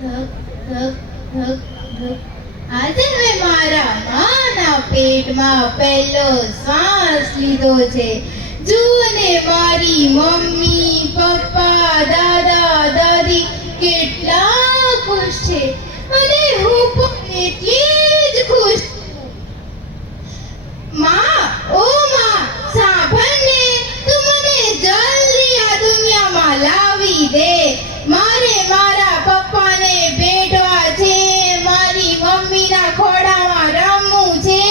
ધક ધક ધક ધક. આજે મેં મારા માના પેટમાં પહેલો શ્વાસ લીધો છે. જુઓને મારી મમ્મી, પપ્પા, દાદા, દાદી કેટલા ખુશ છે અને હું પણ એટલી જ ખુશ છું. માં, ઓ માં, સાંભળને, તું મને જલ્દી આ દુનિયામાં લાવી દે. મારે મારા પપ્પાને ભેટવા છે, મારી મમ્મીના ખોળામાં રમવું છે.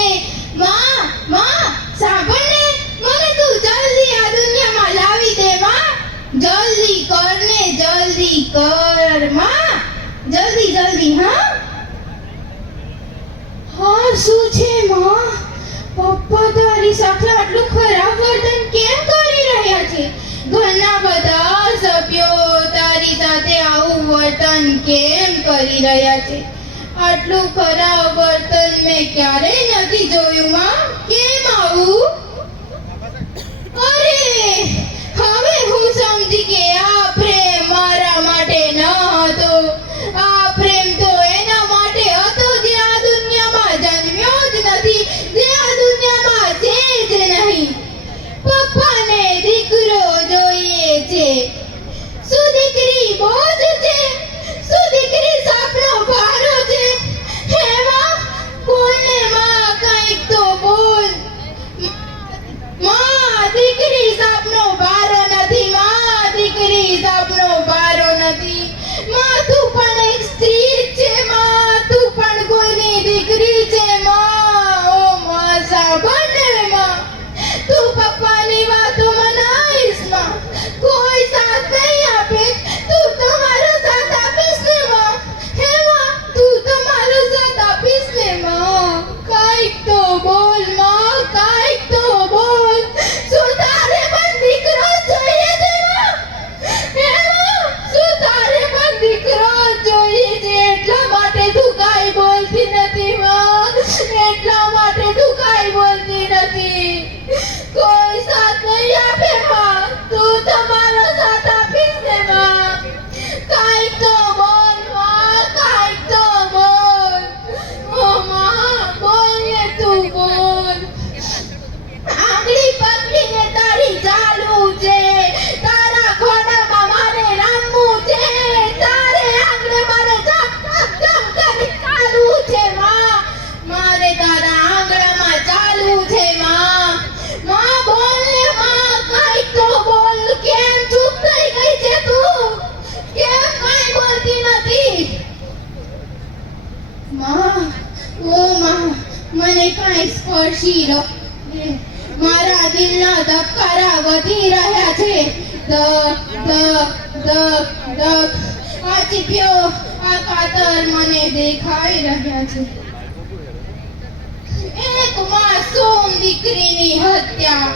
માં, માં, સાંભળને, મને તું જલ્દી આ દુનિયામાં લાવી દે. માં, જલ્દી કર ને, જલ્દી કર માં, જલ્દી જલ્દી. હા હા, શું છે માં? પપ્પા તારી સાથે આટલું ખરાબ વર્તન કેમ કરી રહ્યા છે? ઘરના બધા સભ્યો તારી સાથે આવું વર્તન કેમ કરી રહ્યા છે? આટલું ખરાબ વર્તન મેં ક્યારેય નથી જોયું માં. કેમ આવું? અરે, હવે હું સમજી કે આ પ્રેમ મારા માટે ન હતો. આ પ્રેમ તો એના માટે હતો જે આ દુનિયામાં જન્મ્યો જ નથી, જે આ દુનિયામાં છે જ નહીં. પપ્પાને દીકરો જોઈએ છે. શું દીકરી બોજ છે? શું દીકરી સાપનો ભારો છે? હે માં, બોલને માં, કંઈક તો બોલ. માં, દીકરી સાપનો ભારો નથી. માં, દીકરી સાપનો ભારો નથી. માં, તું પણ એક સ્ત્રી છે. માં, તું પણ કોઈની દીકરી છે. માં, ઓ માં, સાંભળ ને માં, તું પપ્પાની વાતો મનાઈશ માં. કોઈ સાથ નહીં આપે, તું તમારો સાથ આપીશ ને માં. હે માં, તું તમારો સાથ આપીશ ને માં. કાંઈક તો બોલ માં, કાંઈક તો બોલ. શું તારે પણ દીકરો જોઈએ છે માં? હે માં, શું તારે પણ દીકરો જોઈએ છે? એટલા માટે તું કાંઈ બોલતી નથી માં. એટલા માટે તું કાંઈ બોલતી નથી. કોઈ સાથ નહીં આપે માં, તું તમારો સાથ આપીશ ને માં. કાંઈક તો બોલ માં, કાંઈક તો બોલ. ઓ માં, બોલ ને, તું બોલ. આંગળી પકડીને તારી ચાલવું છે. તારા ખોળામાં મારે રમવું છે. તારે આંગણે મારે જપ જપ જપ કરી ચાલવું છે માં. મારે તારા આંગણામાં ચાલવું છે માં. માં, બોલ ને માં, કાંઈક તો બોલ. કેમ ચૂપ થઈ ગઈ છે તું? કેમ કાંઈ બોલતી નથી? માં, ઓ માં, મને કાંઈ સ્પર્શી લો. મારા દિલના ધબકારા વધી રહ્યા છે. ધક ધક ધક ધક. આ ચીપિયો, આ કાતર મને દેખાઈ રહ્યા છે. એક માસૂમ દીકરીની હત્યા,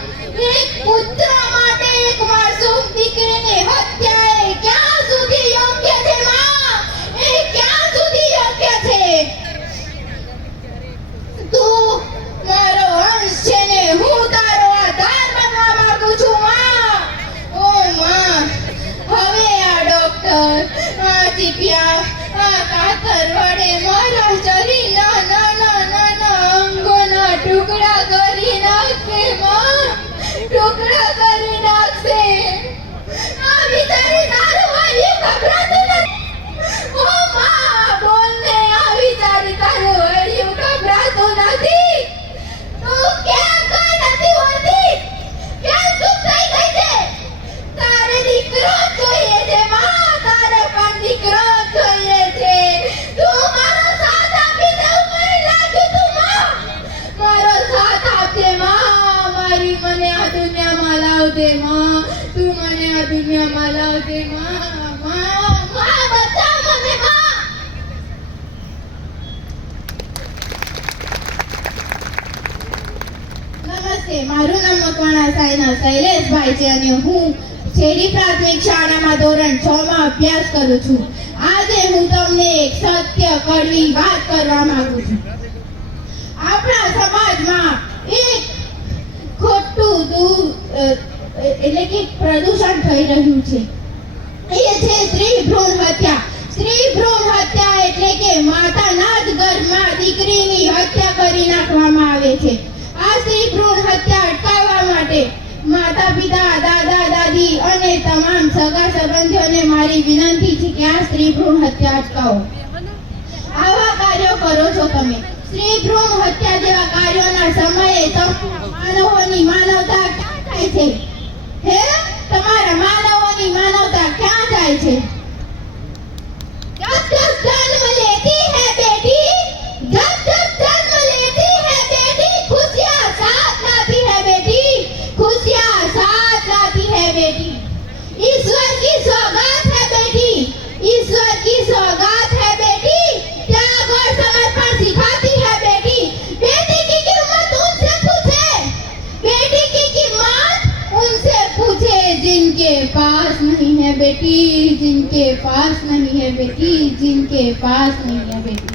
એક પુત્ર માટે એક માસૂમ દીકરીની હત્યા એ ક્યાં સુધી યોગ્ય છે માં? એ ક્યાં સુધી યોગ્ય છે? તું મારો અંશ છે ને હું તારો આધાર બનવા માંગુ છું માં. ઓ માં, હવે આ ડોક્ટર, આ ચીપિયા, આ કાતર વડે મારા શરીરના નાના નાના અંગોના ટુકડા કરી નાખશે માં. ટુકડા કરી નાખશે. આ વિચારી તારું હૈયું ગભરાતું નથી? ઓ માં, બોલ ને, આ વિચારી તારું હૈયું ગભરાતું નથી? તું કેમ કાંઈ નથી બોલતી? કેમ ચૂપ થઈ ગઈ છે? તારે દીકરો જોઈએ છે માં. તારે પણ દીકરો જોઈએ છે. તું મારો સાથ આપી દે એવું મને લાગ્યું તું માં. મારો સાથ આપજે માં. મારી મને આ દુનિયામાં લાવજે માં. તું મને આ દુનિયામાં લાવજે માં. માં, માં, બચાવ મને માં. નમસ્તે, મારું નામ મકવાણા સાઈના શૈલેષભાઈ છે અને હું શેરી પ્રાથમિક શાળામાં ધોરણ 6 માં અભ્યાસ કરું છું. આજે હું તમને એક સત્ય કડવી વાત કરવા માંગુ છું. આપણા સમાજમાં એક ખોટું એટલે કે પ્રદૂષણ થઈ રહ્યું છે. એ છે સ્ત્રી ભ્રૂણ હત્યા. સ્ત્રી ભ્રૂણ છે। આ સ્ત્રી ભ્રૂણ હત્યા અટકાવવા માટે માતા પિતા, દાદા દાદી અને તમામ સગા સંબંધીઓને મારી વિનંતી છે કે આ સ્ત્રી ભ્રૂણ હત્યા અટકાવો। આવા કાર્યો કરો છો તમે। સ્ત્રી ભ્રૂણ હત્યા જેવા કાર્યોના સમયે માનવોની માનવતા ક્યાં જાય છે? હે, તમારા માનવોની માનવતા ક્યાં જાય છે? जब जब जन्म लेती है बेटी, जब जब जन्म लेती है बेटी, खुशियाँ साथ लाती है बेटी, खुशियाँ साथ लाती है बेटी। ईश्वर की सौगात है बेटी, ईश्वर की सौगात है बेटी, त्याग और समर्पण सिखाती है बेटी। बेटी की कीमत उनसे पूछे, बेटी की कीमत उनसे पूछे जिनके पास नहीं है बेटी, जिनके पास नहीं है बेटी, जिनके पास नहीं है बेटी।